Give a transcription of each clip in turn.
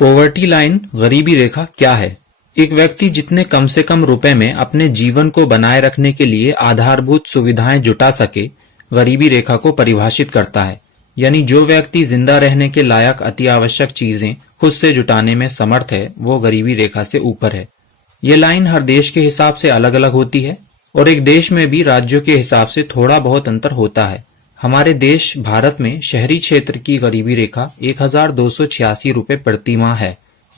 Poverty line गरीबी रेखा क्या है? एक व्यक्ति जितने कम से कम रुपए में अपने जीवन को बनाए रखने के लिए आधारभूत सुविधाएं जुटा सके, गरीबी रेखा को परिभाषित करता है। यानी जो व्यक्ति जिंदा रहने के लायक अति आवश्यक चीजें खुद से जुटाने में समर्थ है, वो गरीबी रेखा से ऊपर है। ये लाइन हर देश के हिसाब से अलग अलग होती है और एक देश में भी राज्यों के हिसाब से थोड़ा बहुत अंतर होता है। हमारे देश भारत में शहरी क्षेत्र की गरीबी रेखा 1286 रुपए प्रति माह है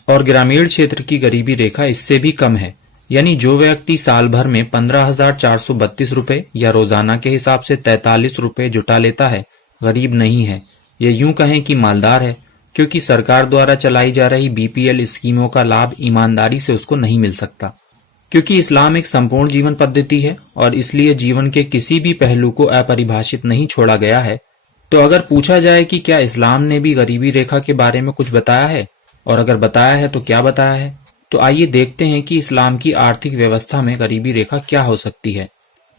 और ग्रामीण क्षेत्र की गरीबी रेखा इससे भी कम है। यानी जो व्यक्ति साल भर में 15,432 रुपए या रोजाना के हिसाब से 43 रुपए जुटा लेता है, गरीब नहीं है। ये यूं कहें कि मालदार है, क्योंकि सरकार द्वारा चलाई जा रही बीपीएल स्कीमों का लाभ ईमानदारी से उसको नहीं मिल सकता। क्योंकि इस्लाम एक संपूर्ण जीवन पद्धति है और इसलिए जीवन के किसी भी पहलू को अपरिभाषित नहीं छोड़ा गया है। तो अगर पूछा जाए कि क्या इस्लाम ने भी गरीबी रेखा के बारे में कुछ बताया है, और अगर बताया है तो क्या बताया है, तो आइए देखते हैं कि इस्लाम की आर्थिक व्यवस्था में गरीबी रेखा क्या हो सकती है।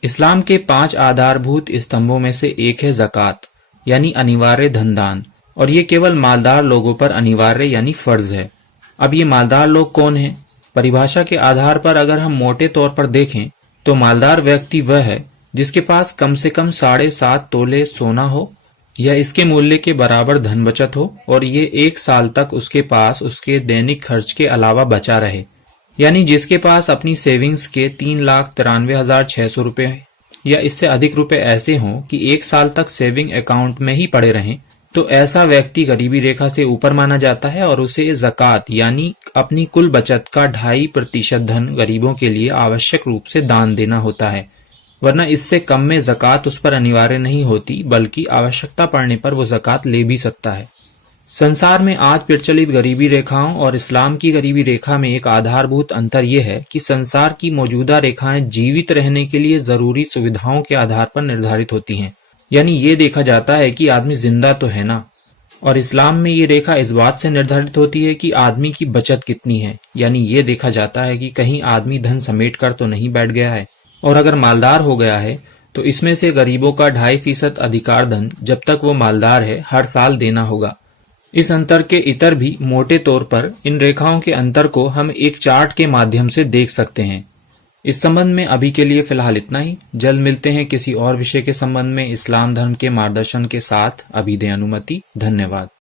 इस्लाम के 5 आधारभूत स्तंभों में से एक है ज़कात, यानी अनिवार्य धनदान, और ये केवल मालदार लोगों पर अनिवार्य यानी फर्ज है। अब ये मालदार लोग कौन हैं? परिभाषा के आधार पर अगर हम मोटे तौर पर देखें तो मालदार व्यक्ति वह है जिसके पास कम से कम 7.5 तोले सोना हो या इसके मूल्य के बराबर धन बचत हो और ये 1 साल तक उसके पास उसके दैनिक खर्च के अलावा बचा रहे। यानी जिसके पास अपनी सेविंग्स के 3,93,600 रुपए या इससे अधिक रुपए ऐसे हों कि 1 साल तक सेविंग अकाउंट में ही पड़े रहें, तो ऐसा व्यक्ति गरीबी रेखा से ऊपर माना जाता है और उसे ज़कात यानी अपनी कुल बचत का 2.5% धन गरीबों के लिए आवश्यक रूप से दान देना होता है। वरना इससे कम में ज़कात उस पर अनिवार्य नहीं होती, बल्कि आवश्यकता पड़ने पर वो ज़कात ले भी सकता है। संसार में आज प्रचलित गरीबी रेखाओं और इस्लाम की गरीबी रेखा में एक आधारभूत अंतर यह है कि संसार की मौजूदा रेखाएं जीवित रहने के लिए जरूरी सुविधाओं के आधार पर निर्धारित होती हैं। यानी ये देखा जाता है कि आदमी जिंदा तो है ना। और इस्लाम में ये रेखा इस बात से निर्धारित होती है कि आदमी की बचत कितनी है। यानी ये देखा जाता है कि कहीं आदमी धन समेट कर तो नहीं बैठ गया है, और अगर मालदार हो गया है तो इसमें से गरीबों का 2.5% अधिकार धन जब तक वो मालदार है हर साल देना होगा। इस अंतर के इतर भी मोटे तौर पर इन रेखाओं के अंतर को हम एक चार्ट के माध्यम से देख सकते हैं। इस संबंध में अभी के लिए फिलहाल इतना ही। जल्द मिलते हैं किसी और विषय के संबंध में इस्लाम धर्म के मार्गदर्शन के साथ। अभी दें अनुमति। धन्यवाद।